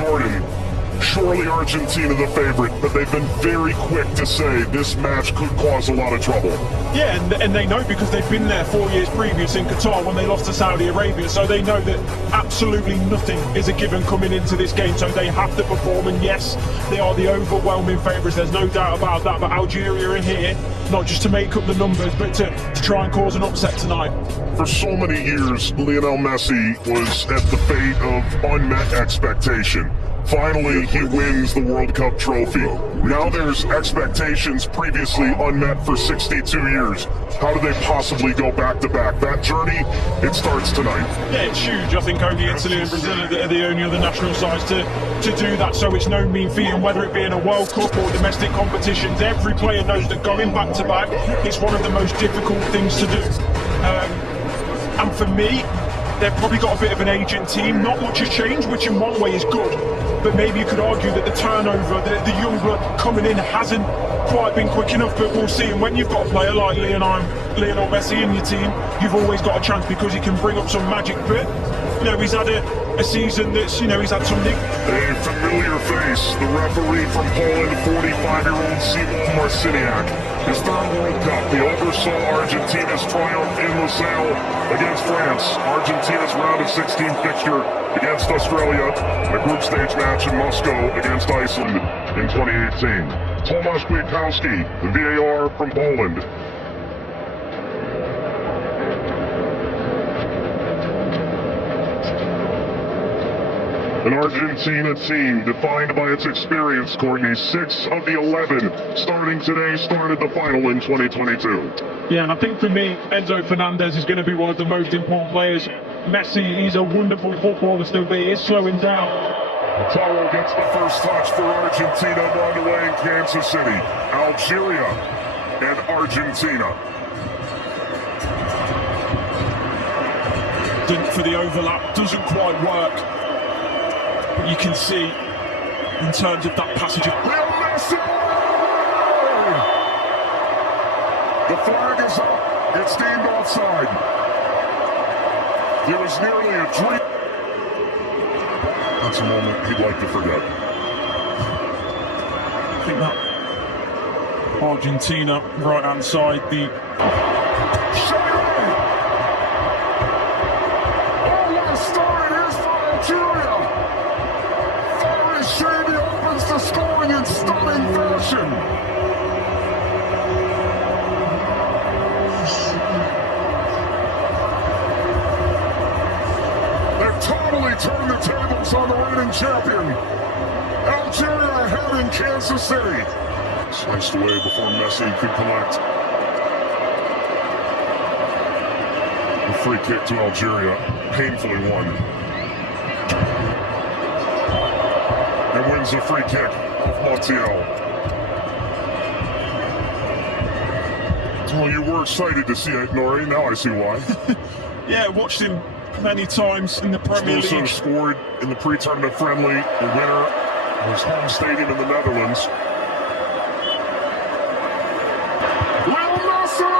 Jordan. Surely Argentina the favorite, but they've been very quick to say this match could cause a lot of trouble. Yeah, and they know because they've been there 4 years previous in Qatar when they lost to Saudi Arabia, so they know that absolutely nothing is a given coming into this game, so they have to perform, and yes, they are the overwhelming favourites, there's no doubt about that, but Algeria are here, not just to make up the numbers, but to try and cause an upset tonight. For so many years, Lionel Messi was at the fate of unmet expectation. Finally, he wins the World Cup trophy. Now there's expectations previously unmet for 62 years. How do they possibly go back-to-back? That journey, it starts tonight. Yeah, it's huge. I think only Italy and Brazil are the only other national sides to do that, so it's no mean feat. And whether it be in a World Cup or domestic competitions, every player knows that going back-to-back is one of the most difficult things to do. And for me, they've probably got a bit of an aging team. Not much has changed, which in one way is good. But maybe you could argue that the turnover, the young blood coming in hasn't quite been quick enough, but we'll see. And when you've got a player like Lionel Messi in your team, you've always got a chance because he can bring up some magic. But, you know, he's had a season that's, you know, he's had something. A familiar face, the referee from Poland, 45-year-old Simon Marciniak. His third World Cup, he oversaw Argentina's triumph in Lusail against France, Argentina's round of 16 fixture against Australia, and a group stage match in Moscow against Iceland in 2018. Tomasz Kwiatkowski, the VAR from Poland. An Argentina team defined by its experience, Courtney. 6 of the 11 starting today started the final in 2022. Yeah, and I think for me, Enzo Fernandez is going to be one of the most important players. Messi, he's a wonderful footballer still, but he is slowing down. Taro gets the first touch for Argentina underway in Kansas City. Algeria and Argentina. For the overlap, doesn't quite work. But you can see, in terms of that passage of... Messi! The flag is up. It's deemed offside. It was nearly a dream. That's a moment he'd like to forget. I think that Argentina, right-hand side, the... Scoring in stunning fashion. They've totally turned the tables on the reigning champion. Algeria ahead in Kansas City. Sliced away before Messi could collect. A free kick to Algeria, painfully won. And wins a free kick off Montiel. Well, you were excited to see it, Nori. Now I see why. Yeah, watched him many times in the Premier League. Also scored in the pre-tournament friendly, the winner of his home stadium in the Netherlands. Lionel Messi!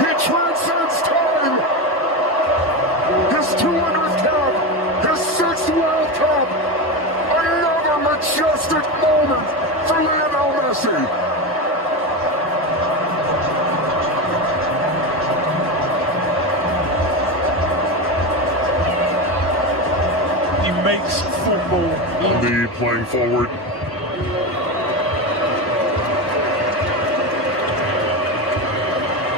He transcends time! His 200th cap, his 6th World Cup, another majestic moment for Lionel Messi. He makes football. The playing forward.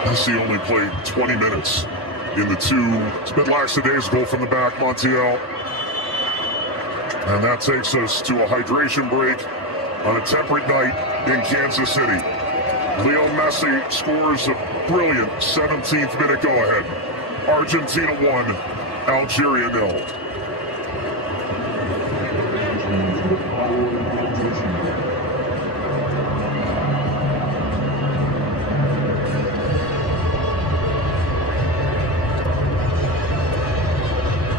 Messi only played 20 minutes. In the it's a bit lackadaisical from the back, Montiel. And that takes us to a hydration break on a temperate night in Kansas City. Leo Messi scores a brilliant 17th minute go-ahead. Argentina 1, Algeria 0.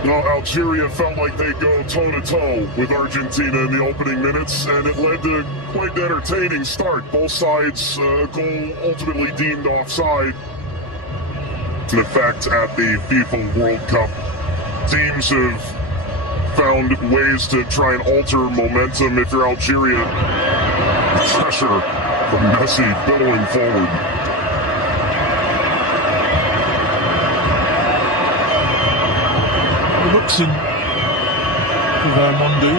Now, Algeria felt like they'd go toe-to-toe with Argentina in the opening minutes, and it led to quite an entertaining start. Both sides, goal ultimately deemed offside. in effect at the FIFA World Cup. Teams have found ways to try and alter momentum. If you're Algeria, pressure from Messi billowing forward. Looks in for Mondu.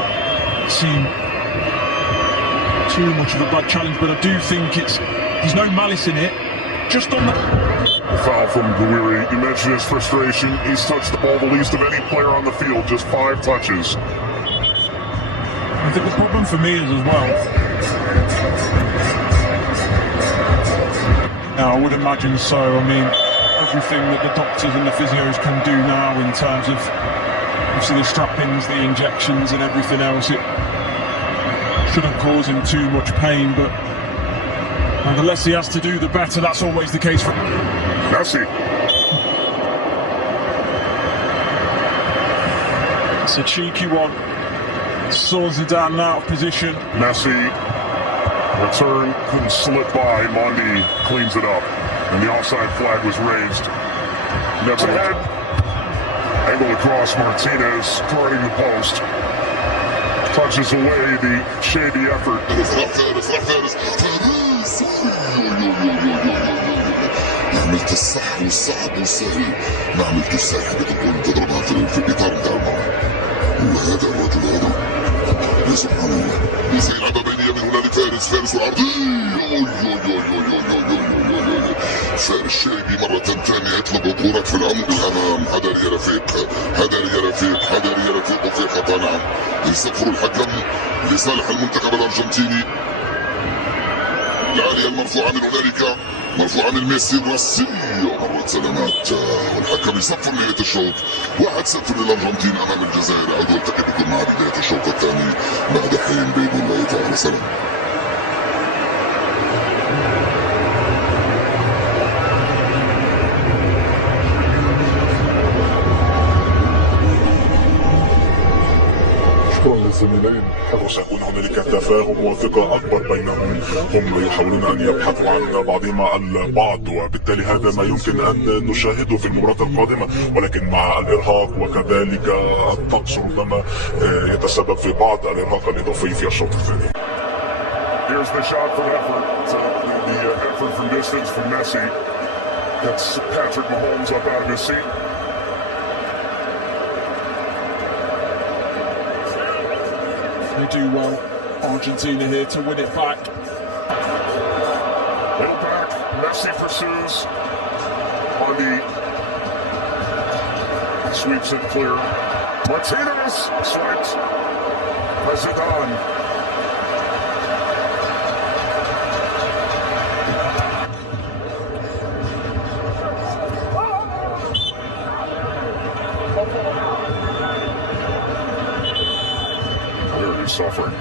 Seen too much of a bad challenge, but I do think there's no malice in it. Just on the foul from Gouiri. You mentioned his frustration. He's touched the ball the least of any player on the field, just 5 touches. I think the problem for me is as well. Now, I would imagine so. I mean, everything that the doctors and the physios can do now in terms of obviously the strappings, the injections, and everything else, it shouldn't cause him too much pain, but the less he has to do, the better. That's always the case for Messi. It's a cheeky one. Saws Zidane out of position. Messi, return, couldn't slip by. Mondi cleans it up, and the offside flag was raised. Never ahead. Angle across, Martinez guarding the post. Touches away the shady effort. عملت الصح والصعب والسهل ما عملت السهل بتكون تضربها في الاطار بتاع الملعب وهذا الرجل هذا يا سبحان الله يلعبها بين يمين هنا لفارس والعرضية فارس شايبي مرة ثانية يطلب كرة في العمق الأمام. حذر يا رفيق، حذر يا رفيق، حذر يا رفيق، وفي خطأ. نعم يصفر الحكم لصالح المنتخب الأرجنتيني. العالية المرفوعة من هنالك، مرفوعة من ميسي الراسية، مرت سلامات والحكم يصفر نهاية الشوط. 1-0 للأرجنتين أمام الجزائر. أعود والتقي بكم مع بداية الشوط الثاني بعد حين بإذن الله تعالى. سلام. شكرا للزميلين. وسيكون هنالك تفاهم وثقة أكبر بينهم. هم يحاولون أن يبحثوا عن بعضهم البعض، وبالتالي هذا ما يمكن أن نشاهده في المباراة القادمة، ولكن مع الإرهاق وكذلك الطقس ربما يتسبب في بعض الإرهاق الإضافي في الشوط الثاني. Here's the shot from effort. The effort from distance from Messi. That's Patrick Mahomes up out of his seat. They do well, Argentina here to win it back. Little back, Messi pursues. Mondi sweeps it clear. Martinez swipes. Zidane. Suffering.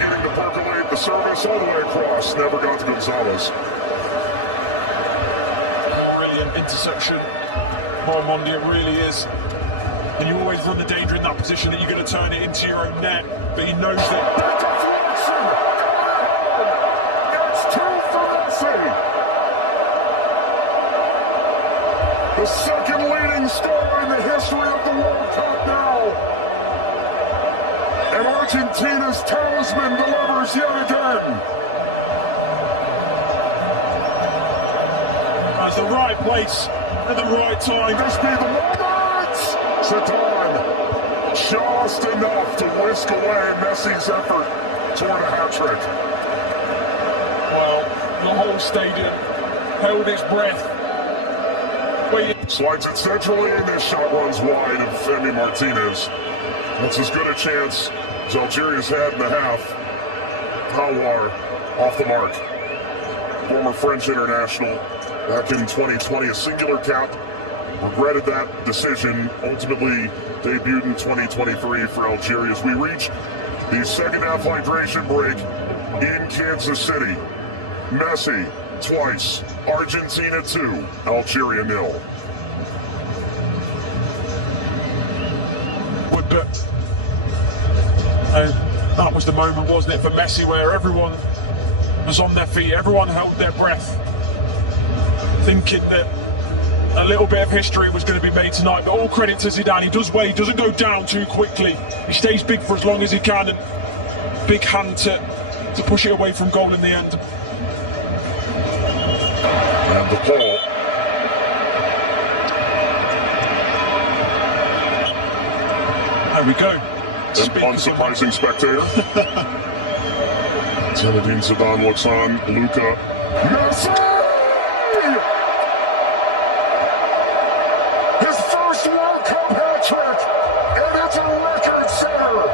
Getting to percolate the service all the way across. Never got to Gonzalez. Brilliant interception by Mondi, it really is. And you always run the danger in that position that you're going to turn it into your own net, but he knows that. It's 2 for Messi. The second leading star in the history of the World Cup now. And Argentina's talisman delivers yet again. That's the right place at the right time. This be the moment. Zidane just enough to whisk away Messi's effort toward a hat-trick. Well, the whole stadium held its breath. Slides it centrally, and this shot runs wide of Femi Martinez. That's as good a chance as Algeria's had in the half. Pawar off the mark. Former French international back in 2020, a singular cap. Regretted that decision. Ultimately debuted in 2023 for Algeria as we reach the second half hydration break in Kansas City. Messi twice. Argentina 2, Algeria 0. That was the moment, wasn't it, for Messi, where everyone was on their feet. Everyone held their breath, thinking that a little bit of history was going to be made tonight. But all credit to Zidane. He does well. He doesn't go down too quickly. He stays big for as long as he can, and big hand to push it away from goal in the end. And the ball. There we go. An unsurprising spectator. Zinedine Zidane looks on. Luka. Messi! His first World Cup hat trick, and it's a record setter.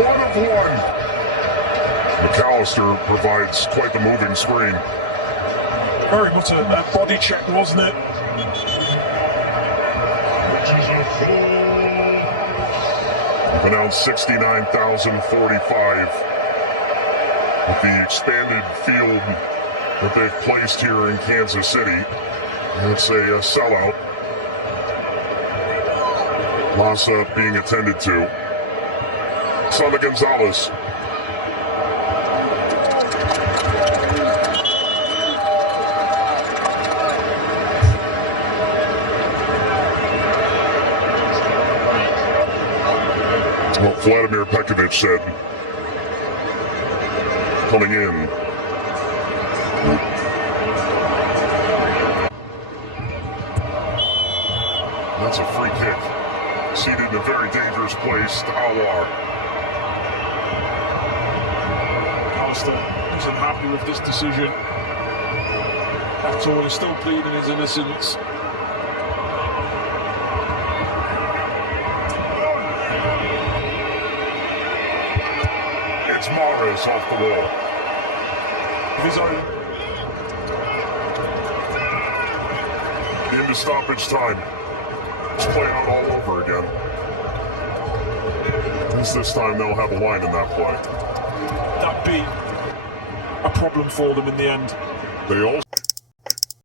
One of one. McAllister provides quite the moving screen. Very much a body check, wasn't it? We've announced 69,045 with the expanded field that they've placed here in Kansas City. It's a sellout. Lassa being attended to. Sana Gonzalez. Well, Vladimir Pekovic said, coming in. That's a free kick. Seated in a very dangerous place to Awar. Alistair isn't happy with this decision. After all, he's still pleading his innocence. It's Mahrez off the wall. His own. Into stoppage time. It's playing out all over again. At least this time they'll have a line in that play. That'd be a problem for them in the end. They also